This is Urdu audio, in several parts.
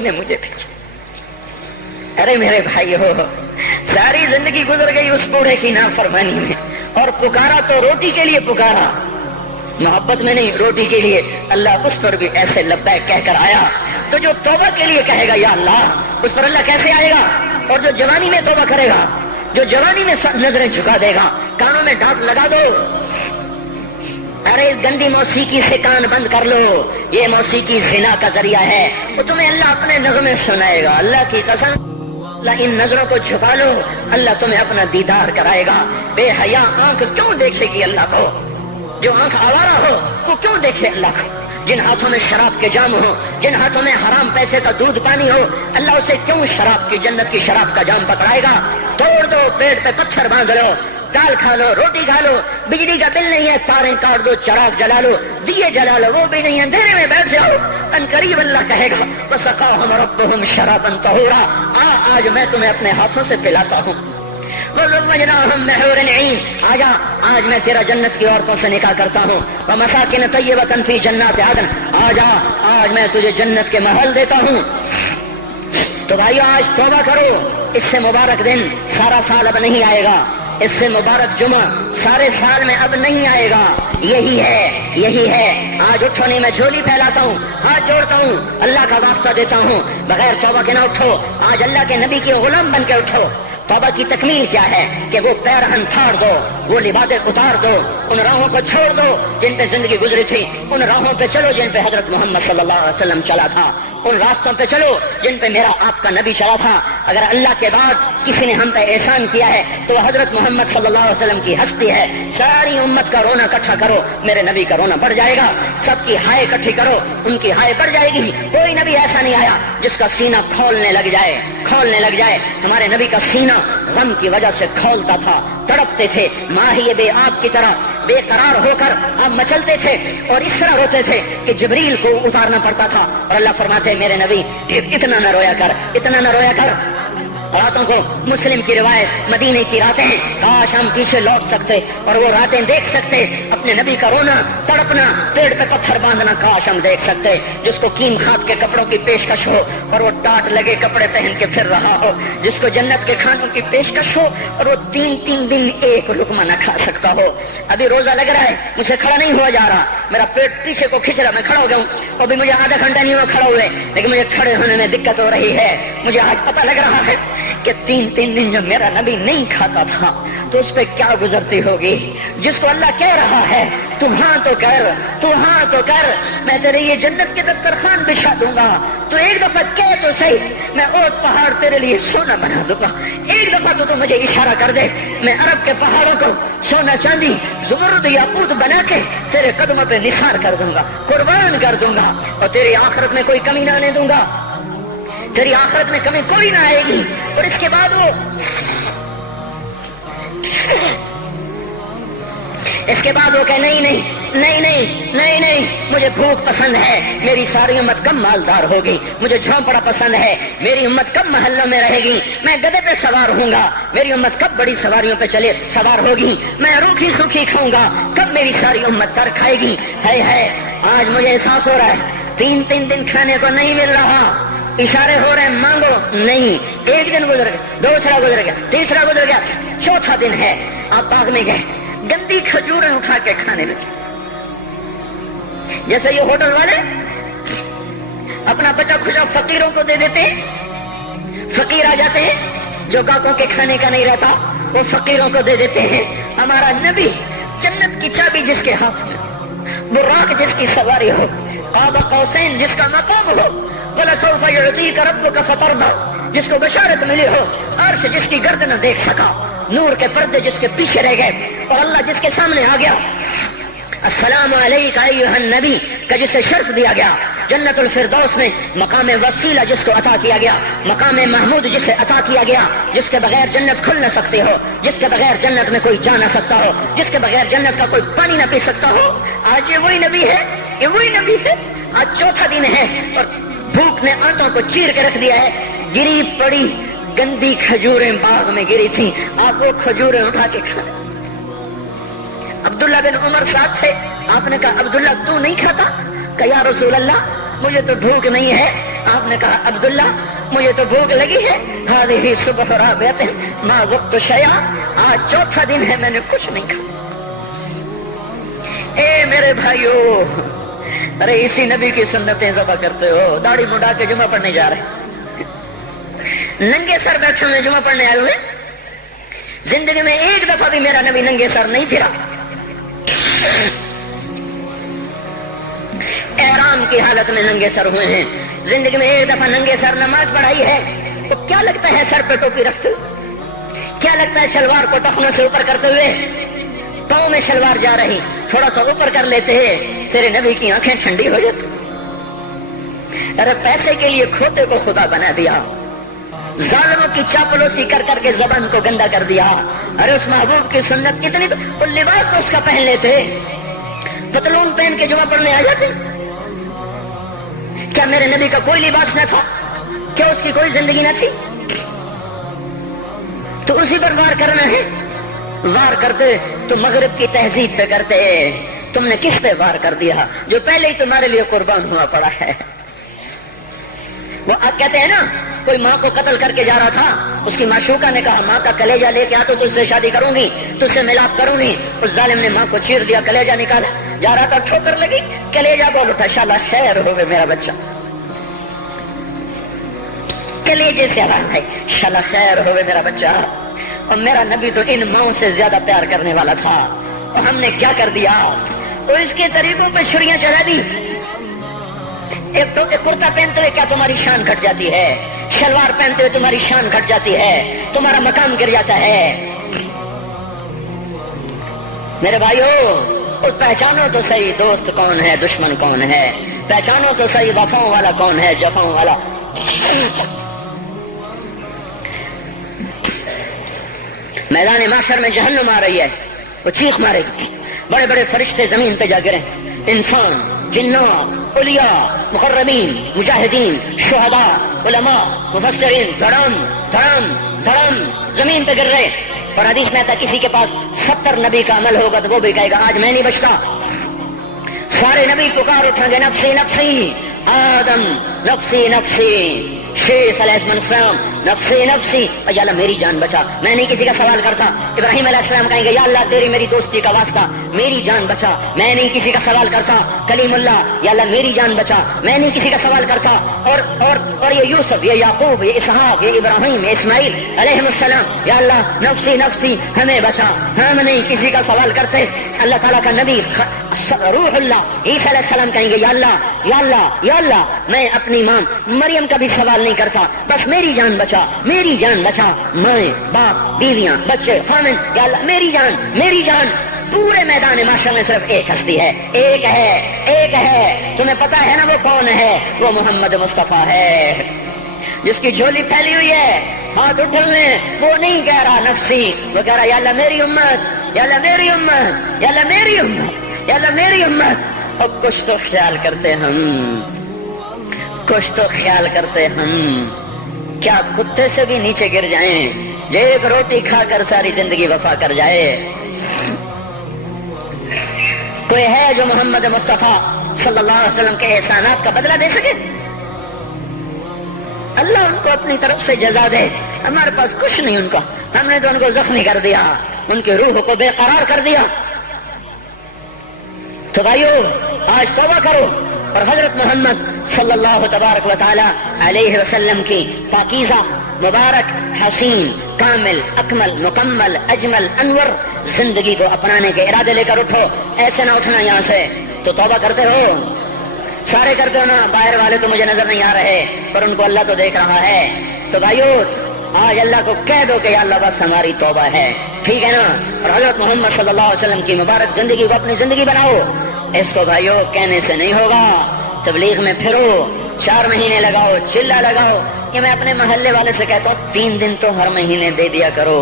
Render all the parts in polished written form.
کسی نے مجھے بھیجا. ارے میرے بھائی ہو، ساری زندگی گزر گئی اس بوڑھے کی نافرمانی میں، اور پکارا تو روٹی کے لیے پکارا، محبت میں نہیں، روٹی کے لیے. اللہ اس پر بھی ایسے لبیک کہہ کر آیا. تو جو توبہ کے لیے کہے گا یا اللہ، اس پر اللہ کیسے آئے گا؟ اور جو جوانی میں توبہ کرے گا، جو جوانی میں نظریں جھکا دے گا، کانوں میں ڈانٹ لگا دو، ارے اس گندی موسیقی سے کان بند کر لو، یہ موسیقی زنا کا ذریعہ ہے، وہ تمہیں اللہ اپنے نغمے سنائے گا. اللہ کی قسم، اللہ ان نظروں کو چھپا لو، اللہ تمہیں اپنا دیدار کرائے گا. بے حیا آنکھ کیوں دیکھے گی اللہ کو؟ جو آنکھ آوارہ ہو وہ کیوں دیکھے اللہ کو؟ جن ہاتھوں میں شراب کے جام ہو، جن ہاتھوں میں حرام پیسے کا دودھ پانی ہو، اللہ اسے کیوں شراب کی، جنت کی شراب کا جام پکڑائے گا؟ توڑ دو، پیٹ پہ پتھر باندھ لو، دال کھا لو، روٹی کھا لو، بجلی کا بل نہیں ہے تاریں کاٹ دو، چراغ جلا لو، دیے جلا لو، وہ بھی نہیں ہے، اندھیرے میں بیٹھ جاؤ. ان قریب اللہ کہے گا وَسَقَاهُمْ رَبُّهُمْ شَرَابًا طَهُورًا، آج میں تمہیں اپنے ہاتھوں سے پلاتا ہوں. وَزَوَّجْنَاهُمْ بِحُورٍ عِينٍ، آج میں تیرا جنت کی عورتوں سے نکاح کرتا ہوں. وَمَسَاكِنَ طَيِّبَةً فِي جَنَّاتِ عَدْنٍ، آج میں تجھے جنت کے محل دیتا ہوں. تو بھائیو آج توبہ کرو، اس سے مبارک دن سارا سال اب نہیں آئے گا، اس سے مبارک جمعہ سارے سال میں اب نہیں آئے گا. یہی ہے، یہی ہے. آج اٹھو نہیں، میں جھولی پھیلاتا ہوں، ہاتھ جوڑتا ہوں، اللہ کا واسطہ دیتا ہوں، بغیر توبہ کے نہ اٹھو. آج اللہ کے نبی کے غلام بن کے اٹھو. توبہ کی تکمیل کیا ہے کہ وہ پیرہن پھاڑ دو، وہ لبادیں اتار دو، ان راہوں کو چھوڑ دو جن پہ زندگی گزری تھی، ان راہوں پہ چلو جن پہ حضرت محمد صلی اللہ علیہ وسلم چلا تھا، ان راستوں پہ چلو جن پہ میرا آپ کا نبی چلا تھا. اگر اللہ کے بعد کسی نے ہم پہ احسان کیا ہے تو وہ حضرت محمد صلی اللہ علیہ وسلم کی ہستی ہے. ساری امت کا رونا اکٹھا کرو، میرے نبی کا رونا بڑھ جائے گا. سب کی ہائے اکٹھی کرو، ان کی ہائے بڑھ جائے گی. کوئی نبی ایسا نہیں آیا جس کا سینہ کھولنے لگ جائے، کھولنے لگ جائے. ہمارے نبی کا سینہ غم کی وجہ سے کھولتا تھا، تڑپتے تھے، ماہی بے آب کی طرح بے قرار ہو کر آپ مچلتے تھے اور اس طرح روتے تھے کہ جبریل کو اتارنا پڑتا تھا. اور اللہ فرماتے میرے نبی اتنا نہ رویا کر، اتنا نہ رویا کر. راتوں کو مسلم کی روایت، مدینے کی راتیں، کاش ہم پیچھے لوٹ سکتے اور وہ راتیں دیکھ سکتے. اپنے نبی کا رونا، تڑپنا، پیڑ پہ پتھر باندھنا کاش ہم دیکھ سکتے. جس کو کیم خاد کے کپڑوں کی پیشکش ہو اور وہ ٹاٹ لگے کپڑے پہن کے پھر رہا ہو، جس کو جنت کے کھانوں کی پیشکش ہو اور وہ 3 دن ایک لقمہ نہ کھا سکتا ہو. ابھی روزہ لگ رہا ہے، مجھے کھڑا نہیں ہوا جا رہا، میرا پیٹ پیچھے کو کھینچ رہا، میں کھڑا ہو گیا ہوں. ابھی مجھے آدھا گھنٹہ نہیں ہوا کھڑا ہوئے، لیکن مجھے کھڑے ہونے میں دقت ہو رہی ہے. مجھے آج پتہ لگ رہا ہے کہ 3 دن جو میرا نبی نہیں کھاتا تھا تو اس پہ کیا گزرتی ہوگی. جس کو اللہ کہہ رہا ہے تو ہاں تو کر، تو ہاں تو کر، میں تیرے یہ جنت کے دسترخوان بچھا دوں گا. تو ایک دفعہ کہہ تو صحیح، میں اوٹ پہاڑ تیرے لیے سونا بنا دوں گا. ایک دفعہ تو مجھے اشارہ کر دے، میں عرب کے پہاڑوں کو سونا چاندی زمرد یاقوت بنا کے تیرے قدموں پہ نثار کر دوں گا، قربان کر دوں گا، اور تیری آخرت میں کوئی کمی نہ آنے دوں گا. تیری آخرت میں کمی کوئی نہ آئے گی. اور اس کے بعد وہ کہ نہیں، مجھے بھوک پسند ہے، میری ساری امت کم مالدار ہوگی، مجھے جھونپڑا پسند ہے، میری امت کم محلوں میں رہے گی، میں گدھے پہ سوار ہوں گا، میری امت کب بڑی سواریوں پہ چلے سوار ہوگی، میں روکھی سوکھی کھاؤں گا، کب میری ساری امت تر کھائے گی. ہے آج مجھے احساس ہو رہا ہے 3 دن کھانے کو نہیں مل رہا، اشارے ہو رہے ہیں مانگو نہیں. ایک دن گزر گیا، دوسرا گزر گیا، تیسرا گزر گیا، چوتھا دن ہے، آپ باغ میں گئے، گندی کھجوریں اٹھا کے کھانے لگے. جیسے یہ ہوٹل والے اپنا بچا کھجا فقیروں کو دے دیتے، فقیر آ جاتے ہیں جو گاہکوں کے کھانے کا نہیں رہتا وہ فقیروں کو دے دیتے ہیں. ہمارا نبی جنت کی چابی جس کے ہاتھ میں، براق جس کی سواری ہو، قاب قوسین جس کا مقام ہو، وَلَسَوْفَ يُعْطِيكَ رَبُّكَ فَتَرْضَىٰ جس کو بشارت ملی ہو، عرش جس کی گرد نہ دیکھ سکا، نور کے پردے جس کے پیچھے رہ گئے، اور اللہ جس کے سامنے آ گیا. السلام علیک ایھا النبی کا جسے شرف دیا گیا، جنت الفردوس میں مقام وسیلہ جس کو عطا کیا گیا، مقام محمود جسے عطا کیا گیا، جس کے بغیر جنت کھل نہ سکتے ہو، جس کے بغیر جنت میں کوئی جا نہ سکتا ہو، جس کے بغیر جنت کا کوئی پانی نہ پی سکتا ہو. آج یہ وہی نبی ہے، یہ وہی نبی ہے. آج چوتھا دن ہے اور بھوک نے آنتوں کو چیر کے رکھ دیا ہے. گری پڑی گندی کھجوریں باغ میں گری تھی، آپ وہ کھجوریں اٹھا کے کھائیں. عبداللہ بن عمر ساتھ تھے، آپ نے کہا عبداللہ تو نہیں کھاتا؟ کہ یا رسول اللہ مجھے تو بھوک نہیں ہے آپ نے کہا عبداللہ مجھے تو بھوک لگی ہے، ہذہ صبح رابعۃ ما ذقت شیئا، آج چوتھا دن ہے میں نے کچھ نہیں کھایا۔ اے میرے بھائیو، ارے اسی نبی کی سنتیں ذبح کرتے ہو، داڑھی منڈا کے جمعہ پڑھنے جا رہے، ننگے سر بیٹھے ہوئے جمعہ پڑھنے آئے ہوئے، زندگی میں ایک دفعہ بھی میرا نبی ننگے سر نہیں پھرا، احرام کی حالت میں ننگے سر ہوئے ہیں، زندگی میں ایک دفعہ ننگے سر نماز پڑھائی ہے، تو کیا لگتا ہے سر پہ ٹوپی رکھتے، کیا لگتا ہے شلوار کو ٹخنوں سے اوپر کرتے ہوئے، پاؤں میں شلوار جا رہی تھوڑا سا اوپر کر لیتے ہیں، تیرے نبی کی آنکھیں ٹھنڈی ہو جاتی۔ ارے پیسے کے لیے کھوتے کو خدا بنا دیا، ظالموں کی چاپلوسی کر کر کے زبان کو گندا کر دیا۔ ارے اس محبوب کی سنت اتنی تو وہ لباس تو اس کا پہن لیتے، پتلون پہن کے جمعہ پڑھنے آ جاتے۔ کیا میرے نبی کا کوئی لباس نہ تھا؟ کیا اس کی کوئی زندگی نہ تھی؟ تو اسی پر وار کرنا ہے، وار کرتے تو مغرب کی تہذیب پہ کرتے، تم نے کس پہ وار کر دیا جو پہلے ہی تمہارے لیے قربان ہوا پڑا ہے۔ وہ آپ کہتے ہیں نا، کوئی ماں کو قتل کر کے جا رہا تھا، اس کی معشوقہ نے کہا ماں کا کلیجہ لے کے آ تو تجھ سے شادی کروں گی، تجھ سے ملاپ کروں گی۔ اس ظالم نے ماں کو چیر دیا، کلیجہ نکالا، جا رہا تھا ٹھوکر لگی، کلیجہ بول اٹھا، شالا خیر ہوئے میرا بچہ، کلیجے سے آواز ہے، شالا خیر ہوئے میرا بچہ۔ اور میرا نبی تو ان ماؤں سے زیادہ پیار کرنے والا تھا، اور ہم نے کیا کر دیا، اور اس کے طریقوں پہ چھریاں چلا دی۔ ایک کرتا پہنتے ہوئے کیا تمہاری شان گھٹ جاتی ہے، شلوار پہنتے ہوئے تمہاری شان گھٹ جاتی ہے، تمہارا مقام گر جاتا ہے۔ میرے بھائیو، پہچانو تو صحیح دوست کون ہے، دشمن کون ہے، پہچانو تو صحیح وفاؤں والا کون ہے، جفاؤں والا۔ میدان محشر میں جہنم آ رہی ہے، وہ چیخ مارے گی، بڑے بڑے فرشتے زمین پہ جا گرے، انسان، جنات، اولیاء، مقربین، مجاہدین، شہداء، علماء، مفسرین، دھڑم دھڑم دھڑم زمین پہ گر رہے۔ اور حدیث میں آتا کسی کے پاس 70 نبی کا عمل ہوگا تو وہ بھی کہے گا آج میں نہیں بچتا۔ سارے نبی پکار اٹھیں گے، نفسی نفسی، آدم نفسی نفسی، شیخ علیہ السلام نفسی نفسی، یا اللہ میری جان بچا، میں نہیں کسی کا سوال کرتا۔ ابراہیم علیہ السلام کہیں گے یا اللہ تیری میری دوستی کا واسطہ میری جان بچا، میں نہیں کسی کا سوال کرتا۔ کلیم اللہ، یا اللہ میری جان بچا، میں نہیں کسی کا سوال کرتا۔ اور یہ یوسف، یہ یعقوب، یہ اسحاق، یہ ابراہیم، یہ اسماعیل علیہ السلام، یا اللہ نفسی نفسی ہمیں بچا، ہم نہیں کسی کا سوال کرتے۔ اللہ تعالیٰ کا نبی روح اللہ عیسیٰ علیہ السلام کہیں گے یا اللہ یا اللہ یا اللہ میں اپنی ماں مریم کا بھی سوال نہیں کرتا، بس میری جان بچا، میری جان بچا، مائیں باپ بیویاں بچے خامن، یا اللہ میری جان میری جان۔ پورے میدان معاشر میں صرف ایک ہستی ہے، ایک ہے، تمہیں پتا ہے نا وہ کون ہے؟ وہ محمد مصطفیٰ ہے، جس کی جھولی پھیلی ہوئی ہے، ہاتھ اٹھلنے، وہ نہیں کہہ رہا نفسی، وہ کہہ رہا یا اللہ میری امت، یا اللہ میری امت، یا اللہ میری امت، یا اللہ میری امت۔ اور کچھ تو خیال کرتے ہم، کچھ تو خیال کرتے ہم، کیا کتے سے بھی نیچے گر جائیں، ایک روٹی کھا کر ساری زندگی وفا کر جائے؟ کوئی ہے جو محمد مصطفیٰ صلی اللہ علیہ وسلم کے احسانات کا بدلہ دے سکے؟ اللہ ان کو اپنی طرف سے جزا دے، ہمارے پاس کچھ نہیں ان کا، ہم نے تو ان کو زخمی کر دیا، ان کی روح کو بے قرار کر دیا۔ تو بھائیو آج توبہ کرو اور حضرت محمد صلی اللہ تبارک و تعالی علیہ وسلم کی پاکیزہ، مبارک، حسین، کامل، اکمل، مکمل، اجمل، انور زندگی کو اپنانے کے ارادے لے کر اٹھو۔ ایسے نہ اٹھنا یہاں سے، تو توبہ کرتے ہو، سارے کرتے ہو نا، باہر والے تو مجھے نظر نہیں آ رہے پر ان کو اللہ تو دیکھ رہا ہے۔ تو بھائیو آج اللہ کو کہہ دو کہ یا اللہ بس ہماری توبہ ہے، ٹھیک ہے نا؟ اور حضرت محمد صلی اللہ علیہ وسلم کی مبارک زندگی کو اپنی زندگی بناؤ۔ اس کو بھائیو کہنے سے نہیں ہوگا، تبلیغ میں پھرو، 4 مہینے لگاؤ، چلا لگاؤ۔ کہ میں اپنے محلے والے سے کہتا ہوں 3 دن تو ہر مہینے دے دیا کرو،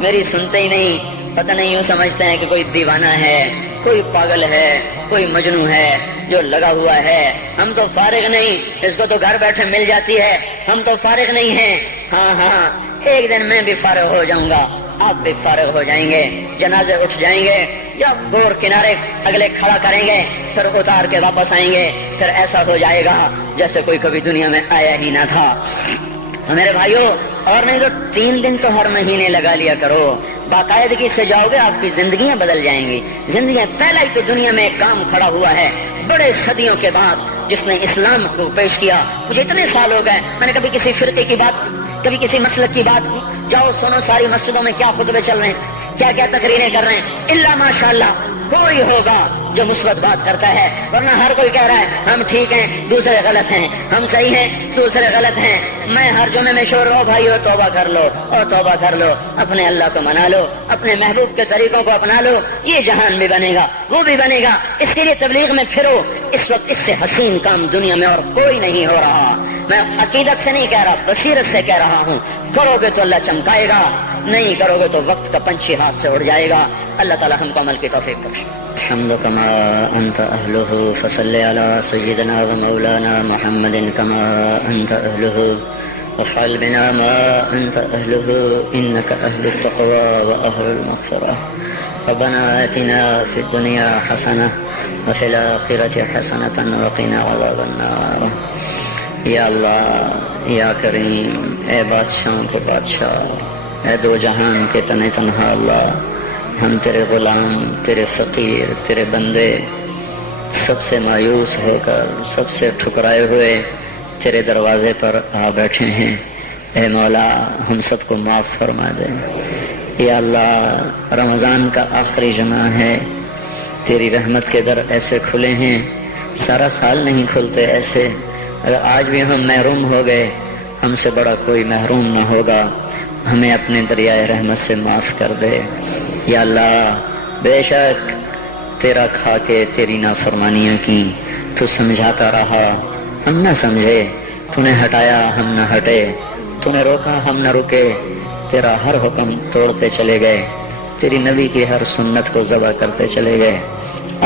میری سنتے ہی نہیں، پتہ نہیں یوں سمجھتے ہیں کہ کوئی دیوانہ ہے، کوئی پاگل ہے، کوئی مجنون ہے جو لگا ہوا ہے۔ ہم تو فارغ نہیں، اس کو تو گھر بیٹھے مل جاتی ہے، ہم تو فارغ نہیں ہیں۔ ہاں ایک دن میں بھی فارغ ہو جاؤں گا، آپ بھی فارغ ہو جائیں گے، جنازے اٹھ جائیں گے، یا گور کنارے اگلے کھڑا کریں گے، پھر اتار کے واپس آئیں گے، پھر ایسا ہو جائے گا جیسے کوئی کبھی دنیا میں آیا ہی نہ تھا۔ میرے بھائیوں، اور نہیں تو 3 دن تو ہر مہینے لگا لیا کرو، باقاعدگی سے جاؤ گے، آپ کی زندگیاں بدل جائیں گی، زندگیاں۔ پہلا ہی تو دنیا میں ایک کام کھڑا ہوا ہے بڑے صدیوں کے بعد، جس نے اسلام کو پیش کیا۔ مجھے اتنے سال ہو گئے، میں نے کبھی کسی فرقے کی بات کی، کبھی کسی مسلک کی بات کی، جاؤ سنو ساری مسجدوں میں کیا خطبے چل رہے ہیں، کیا کیا تقریریں کر رہے ہیں، الا ماشاءاللہ کوئی ہوگا جو مثبت بات کرتا ہے، ورنہ ہر کوئی کہہ رہا ہے ہم ٹھیک ہیں دوسرے غلط ہیں، ہم صحیح ہیں دوسرے غلط ہیں۔ میں ہر جمعے میں شور ہو بھائیو توبہ کر لو، اور توبہ کر لو، اپنے اللہ کو منا لو، اپنے محبوب کے طریقوں کو اپنا لو، یہ جہان بھی بنے گا، وہ بھی بنے گا۔ اس کے لیے تبلیغ میں پھرو، اس وقت اس سے حسین کام دنیا میں اور کوئی نہیں ہو رہا۔ میں عقیدت سے نہیں کہہ رہا، بصیرت سے کہہ رہا ہوں۔ کرو گے تو اللہ چمکائے گا، نہیں کرو گے تو وقت کا پنچھی ہاتھ سے اڑ جائے گا۔ اللہ تعالیٰ ہم کو عمل کی توفیق بخشے۔ الحمد كما أنت أهله فصل على سيدنا ومولانا محمد كما أنت أهله وافعل بنا ما أنت أهله إنك أهل التقوى وأهل المغفرة ربنا آتنا في الدنيا حسنة وفي الآخرة حسنة وقنا عذاب النار۔ یا اللہ، یا کریم، اے بادشاہ کو بادشاہ، اے دو جہان کے تنے تنہا اللہ، ہم تیرے غلام، تیرے فقیر، تیرے بندے، سب سے مایوس ہو کر، سب سے ٹھکرائے ہوئے تیرے دروازے پر آ بیٹھے ہیں۔ اے مولا، ہم سب کو معاف فرما دے۔ یا اللہ، رمضان کا آخری جمعہ ہے، تیری رحمت کے در ایسے کھلے ہیں، سارا سال نہیں کھلتے ایسے۔ اگر آج بھی ہم محروم ہو گئے، ہم سے بڑا کوئی محروم نہ ہوگا، ہمیں اپنے دریائے رحمت سے معاف کر دے۔ یا اللہ، بے شک تیرا کھا کے تیری نافرمانیاں کی، تو سمجھاتا رہا، ہم نہ سمجھے، تو نے ہٹایا ہم نہ ہٹے، تو نے روکا ہم نہ رکے، تیرا ہر حکم توڑتے چلے گئے، تیری نبی کی ہر سنت کو ذبح کرتے چلے گئے۔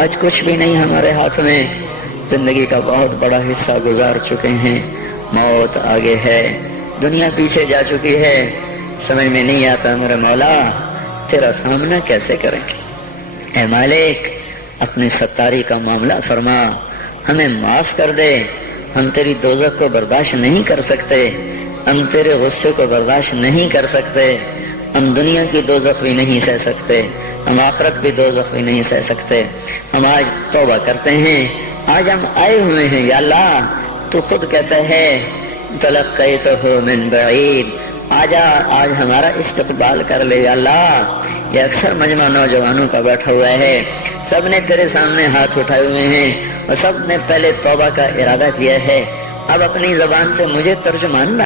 آج کچھ بھی نہیں ہمارے ہاتھ میں، زندگی کا بہت بڑا حصہ گزار چکے ہیں، موت آگے ہے، دنیا پیچھے جا چکی ہے، سمجھ میں نہیں آتا میرے مولا تیرا سامنا کیسے کریں۔ اے مالک، اپنی ستاری کا معاملہ فرما، ہمیں معاف کر دے، ہم تیری دوزخ کو برداشت نہیں کر سکتے، ہم تیرے غصے کو برداشت نہیں کر سکتے، ہم دنیا کی دوزخ بھی نہیں سہ سکتے، ہم آخرت کی دوزخ بھی نہیں سہ سکتے۔ ہم آج توبہ کرتے ہیں، آج ہم آئے ہوئے ہیں۔ یا اللہ، تو خود کہتا ہے تلقیتہ من بعید، آجا، آج ہمارا استقبال کر لے۔ یا اللہ، یہ اکثر مجمع نوجوانوں کا بیٹھا ہوا ہے، سب نے تیرے سامنے ہاتھ اٹھائے ہوئے ہیں، اور سب نے پہلے توبہ کا ارادہ کیا ہے۔ اب اپنی زبان سے مجھے ترجمان